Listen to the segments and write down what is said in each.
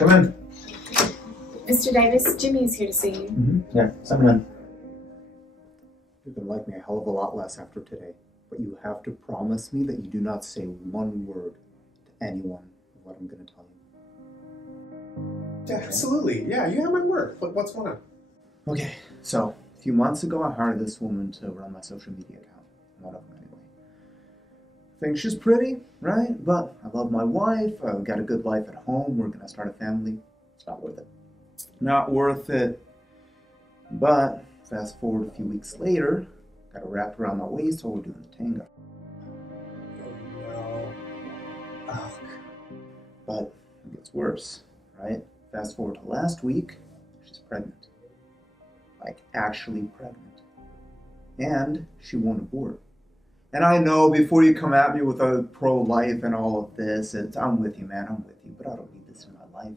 Come in. Mr. Davis, Jimmy is here to see you. Yeah, send him in. You're gonna like me a hell of a lot less after today, but you have to promise me that you do not say one word to anyone of what I'm gonna tell you. Yeah, absolutely. Yeah, you have my word. What's going on? Okay, so a few months ago, I hired this woman to run my social media account. One of them, anyway. I think she's pretty, right? But I love my wife. I've got a good life at home. We're gonna start a family. It's not worth it. Not worth it. But fast forward a few weeks later, got it wrapped around my waist while we're doing the tango. Oh no. Ugh. But it gets worse, right? Fast forward to last week, she's pregnant. Like, actually pregnant. And she won't abort. And I know before you come at me with a pro-life and all of this, I'm with you, man, I'm with you, but I don't need this in my life.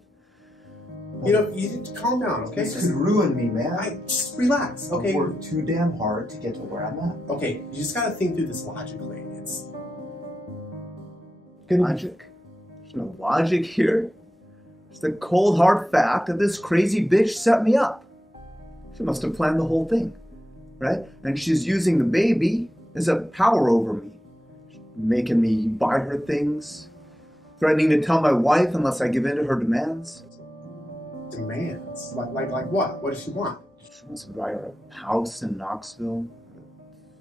You know, you need to calm down, okay? This could ruin me, man. Just relax, okay? I've worked too damn hard to get to where I'm at. Okay, you just gotta think through this logically. It's logic. There's no logic here. It's the cold hard fact that this crazy bitch set me up. She must have planned the whole thing, right? And she's using the baby as a power over me, making me buy her things, threatening to tell my wife unless I give in to her demands. demands? Like what? What does she want? She wants to buy her a house in Knoxville,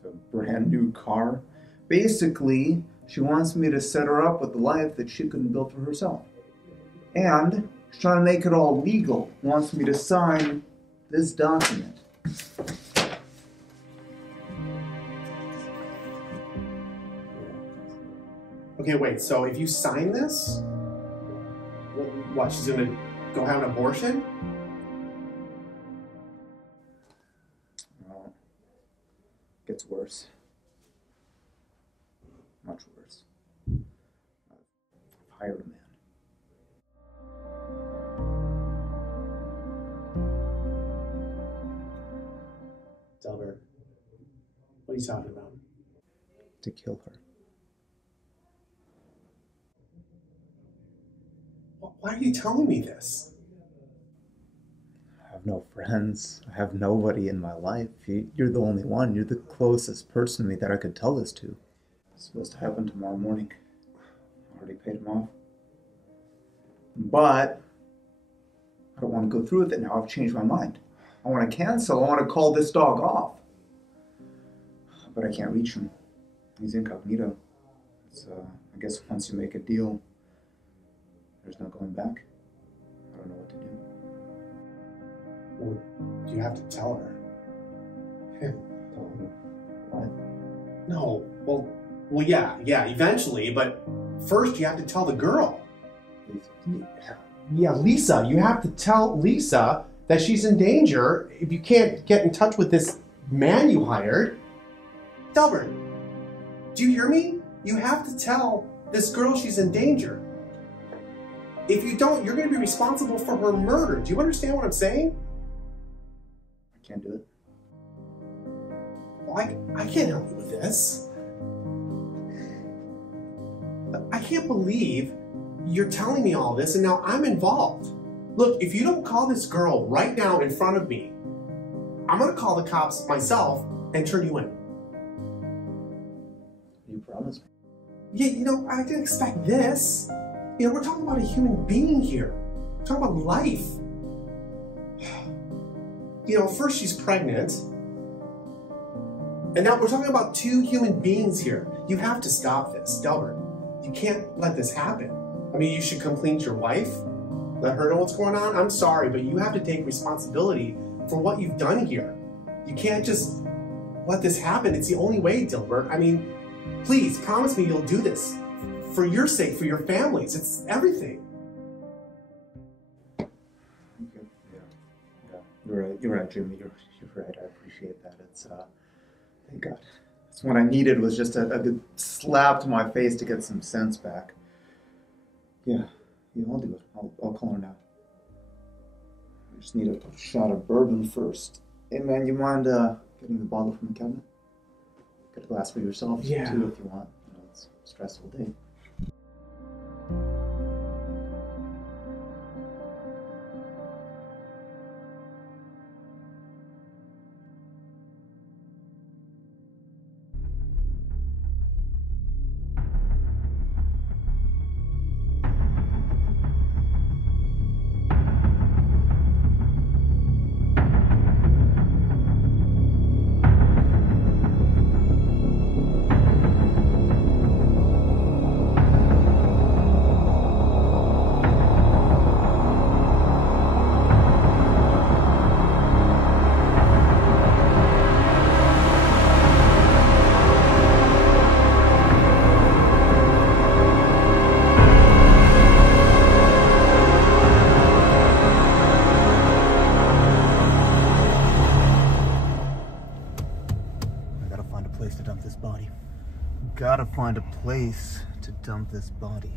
a brand new car. Basically, she wants me to set her up with the life that she couldn't build for herself. And she's trying to make it all legal. Wants me to sign this document. Okay, wait, so if you sign this, what, she's gonna go have an abortion? Well, it gets worse. Much worse. I've hired a man. Delbert, what are you talking about? To kill her. Why are you telling me this? I have no friends. I have nobody in my life. You're the only one. You're the closest person to me that I could tell this to. It's supposed to happen tomorrow morning. I already paid him off. But I don't want to go through with it now. I've changed my mind. I want to cancel. I want to call this dog off. But I can't reach him. He's incognito. So I guess once you make a deal, there's no going back. I don't know what to do. Well, you have to tell her. Tell him what? No, well, yeah, eventually, but first you have to tell the girl. Yeah, Lisa, you have to tell Lisa that she's in danger if you can't get in touch with this man you hired. Delbert, do you hear me? You have to tell this girl she's in danger. If you don't, you're going to be responsible for her murder. Do you understand what I'm saying? I can't do it. Well, I can't help you with this. I can't believe you're telling me all this and now I'm involved. Look, if you don't call this girl right now in front of me, I'm going to call the cops myself and turn you in. You promise me? Yeah, you know, I didn't expect this. You know, we're talking about a human being here. We're talking about life. You know, first she's pregnant. And now we're talking about two human beings here. You have to stop this, Delbert. You can't let this happen. I mean, you should come clean to your wife. Let her know what's going on. I'm sorry, but you have to take responsibility for what you've done here. You can't just let this happen. It's the only way, Delbert. I mean, please, promise me you'll do this. For your sake, for your families. It's everything. Okay. Yeah. You're right, Jimmy. You're right. I appreciate that. It's thank God. It's what I needed was just a good slap to my face to get some sense back. Yeah, I'll do it. I'll call her now. I just need a shot of bourbon first. Hey man, you mind getting the bottle from the cabinet? Get a glass for yourself too if you want. You know, it's a stressful day. place to dump this body.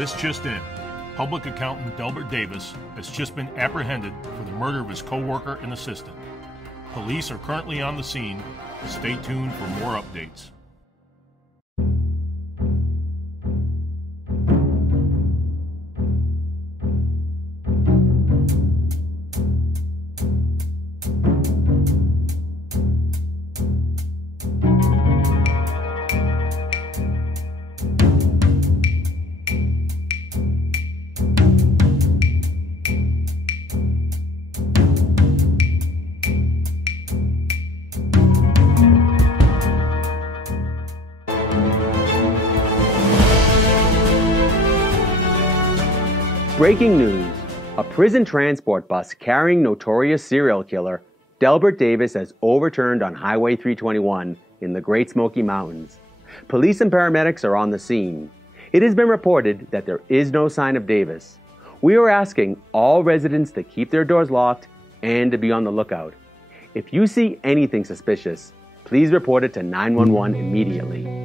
This just in. Public accountant Delbert Davis has just been apprehended for the murder of his co-worker and assistant. Police are currently on the scene. Stay tuned for more updates. Breaking news. A prison transport bus carrying notorious serial killer Delbert Davis has overturned on Highway 321 in the Great Smoky Mountains. Police and paramedics are on the scene. It has been reported that there is no sign of Davis. We are asking all residents to keep their doors locked and to be on the lookout. If you see anything suspicious, please report it to 911 immediately.